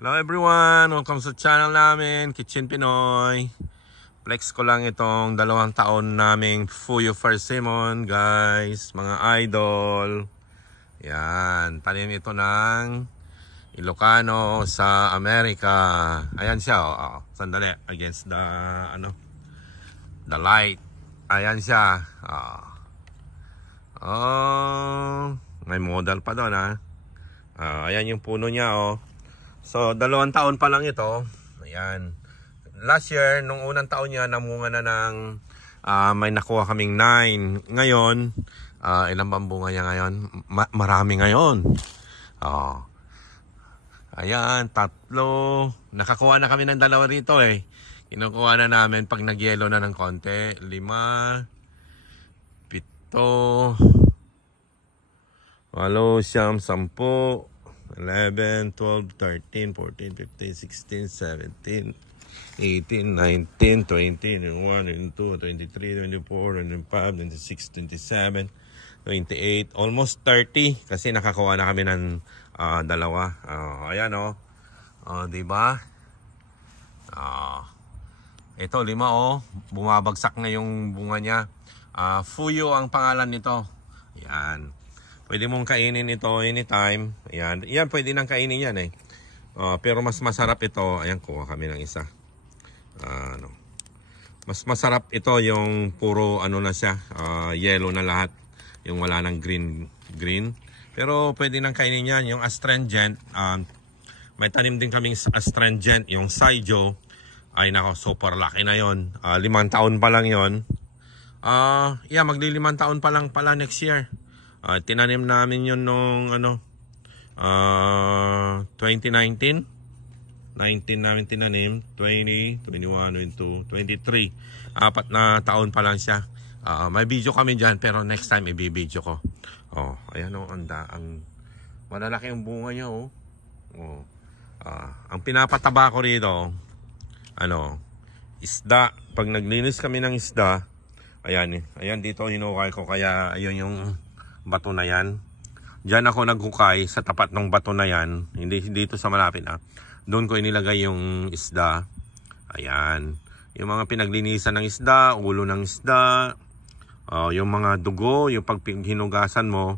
Hello everyone! Welcome sa channel namin, Kitchen Pinoy. Flex ko lang itong 2 taon naming Fuyo Persimmon, guys, mga idol. Yan, tanim ito ng Ilocano sa Amerika. Ayan siya, sandali, against the the light. Ayan siya. May model pa doon, ha. Ayan yung puno niya, So, 2 taon pa lang ito. Ayan. Last year, nung unang taon niya, namunga na ng may nakuha kaming 9. Ngayon, ilang bang bunga niya ngayon? Marami ngayon. Ayan, 3. Nakakuha na kami ng 2 rito eh. Kinukuha na namin pag nagyelo na ng konti. 5, 7, 8, 9, 10, 11, 12, 13, 14, 15, 16, 17, 18, 19, 20, 21, 22, 23, 24, 25, 26, 27, 28, almost 30 kasi nakakuha na kami ng 2. Ayan diba? Ito 5 bumabagsak na yung bunga niya. Fuyo ang pangalan nito. Ayan. Pwede mong kainin ito anytime. Ayan. Yan, pwede nang kainin yan eh. Pero mas masarap ito. Ayan, kuha kami ng isa. Mas masarap ito yung puro na siya. Yellow na lahat. Yung wala ng green. Pero pwede nang kainin yan. Yung astringent. May tanim din kaming astringent. Yung Saijo. Ay nako, super laki na yon. 5 taon pa lang yon. Magli 5 taon pa lang pala next year. Tinanim namin yun nung 2019. 19 namin tinanim. 20, 21, 22, 23. 4 na taon pa lang siya. May video kami dyan pero next time ibibideo ko. Ayan ang malalaki yung bunga niya ang pinapataba ko rito isda. Pag naglinis kami ng isda, ayan dito hinukay ko, kaya ayun yung bato na yan. Diyan ako naghukay sa tapat ng bato na yan, hindi dito sa malapit doon ko inilagay yung isda. Ayan, yung mga pinaglinisan ng isda, ulo ng isda, yung mga dugo, yung pag hinugasan mo,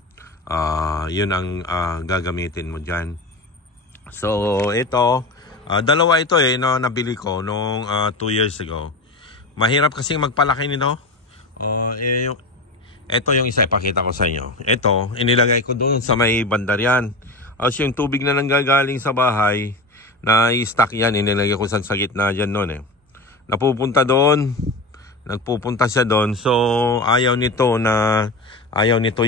yun ang gagamitin mo dyan. So ito, 2 ito nabili ko nung 2 years ago. Mahirap kasing magpalaki nito. Ito yung isa, ipakita ko sa inyo. Ito, inilagay ko doon sa may bandarian. Yung tubig na nanggagaling sa bahay, na i-stock yan, inilagay ko sa gitna dyan noon Napupunta doon. Nagpupunta siya doon. So, ayaw nito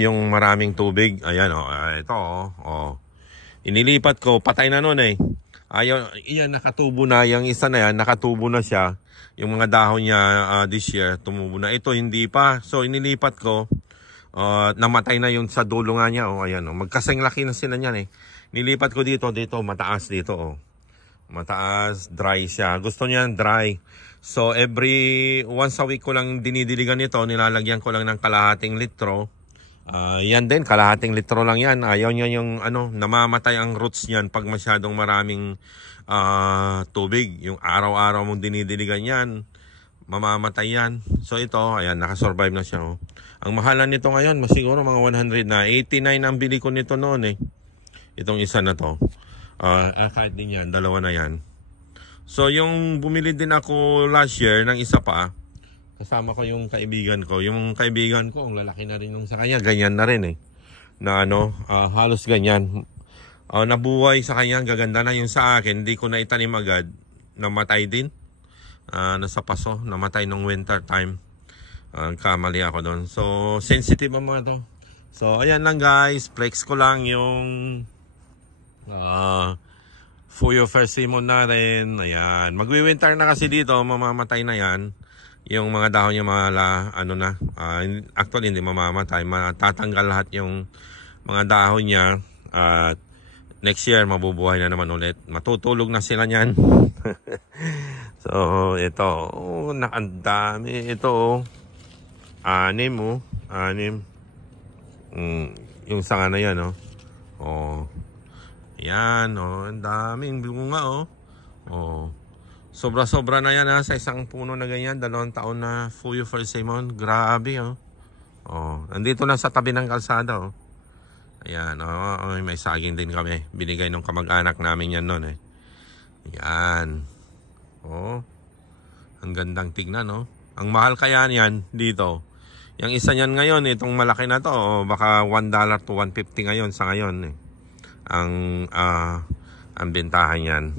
yung maraming tubig. Ayan ito inilipat ko, patay na noon iyan nakatubo na, yung isa na yan, nakatubo na siya. Yung mga dahon niya this year, tumubo na. Ito hindi pa. So inilipat ko, namatay na yung sa dulo nga niya. Magkasing laki na sila niyan Nilipat ko dito, mataas dito Mataas, dry siya. Gusto niya dry. So once a week ko lang dinidiligan nito, nilalagyan ko lang ng kalahating litro. Yan din, kalahating litro lang yan. Ayaw niya yung namamatay ang roots niyan pag masyadong maraming tubig. Yung araw-araw mong dinidiligan yan, mamamatay yan. So ito, ayan, nakasurvive na siya Ang mahalan nito ngayon, siguro mga 100 na. 89 ang bili ko nito noon Itong isa na to. Kahit din yan, 2 na yan. So yung bumili din ako last year ng isa pa, kasama ko yung kaibigan ko. Yung kaibigan ko, ang lalaki na rin yung sa kanya. Ganyan na rin na halos ganyan. Nabuhay sa kanya, gaganda na yung sa akin. Hindi ko na itanim agad. Namatay din. Nasa paso. Namatay nung winter time. Kamali ako doon. So, sensitive ang mga to. So, ayan lang guys. Flex ko lang yung Fuyo Persimmon na rin. Ayan. Magwi-winter na kasi dito. Mamamatay na yan. Yung mga dahon niya actually hindi mamamatay. Matatanggal lahat yung mga dahon niya. At next year, mabubuhay na naman ulit. Matutulog na sila niyan. So, ito. Ang dami. Ito. 6. Yung sanga na yan. Ayan, oh, ang daming bunga, oh. Oh. Sobra-sobra na yan, ha, sa isang puno na ganyan. 2 taon na Fuyo Persimmon. Grabe, oh. Oh, nandito na sa tabi ng kalsada, oh. Ayan, oh, may saging din kami. Binigay ng kamag-anak namin yan noon, eh. Ayan. Oh. Ang gandang tignan, no? Ang mahal kaya niyan dito. Yung isa niyan ngayon, itong malaki na to, baka $1 to $1.50 ngayon sa ngayon, eh. Ang bentahan niyan.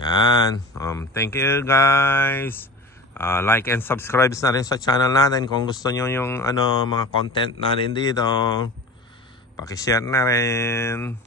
Yan. Thank you, guys. Like and subscribe na rin sa channel natin kung gusto niyo yung mga content natin dito. Paki-share na rin.